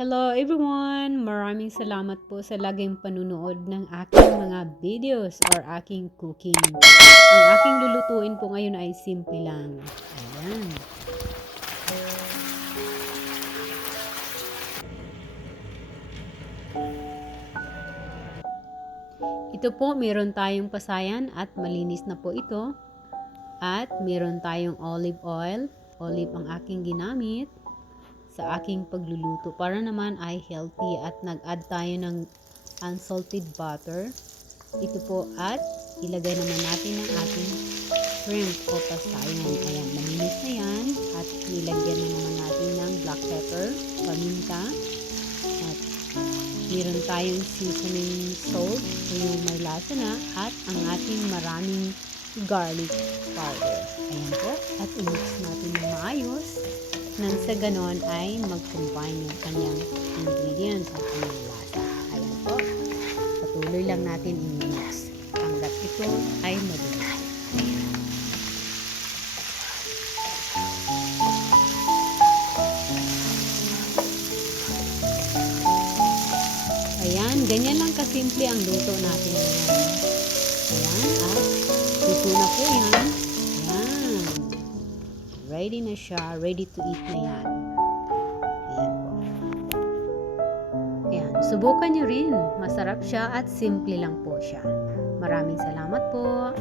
Hello everyone! Maraming salamat po sa laging panunood ng aking mga videos or aking cooking. Ang aking lulutuin po ngayon ay simple lang. Ayan. Ito po, meron tayong pasayan at malinis na po ito. At meron tayong olive oil. Olive ang aking ginamit sa aking pagluluto para naman ay healthy at nag-add tayo ng unsalted butter. Ito po at ilagay naman natin ang ating shrimp o pasayan. Ayan, malinis na yan at nilagyan na naman natin ng black pepper, paminta at meron tayong seasoning salt o yung may lasa na at ang ating maraming garlic powder. Ayan po, at i-mix natin ng maayos nang sa ganon ay mag-combine yung kanyang ingredients at kanyang lasa. Ayan po, patuloy lang natin i-mix hanggat ito ay maluto. Ayan, ganyan lang kasimple ang luto natin ngayon. Ayan, at luto na po yan. Ayan, ready na siya, ready to eat na yan. Ayan po. Ayan, subukan nyo rin. Masarap siya at simple lang po siya. Maraming salamat po.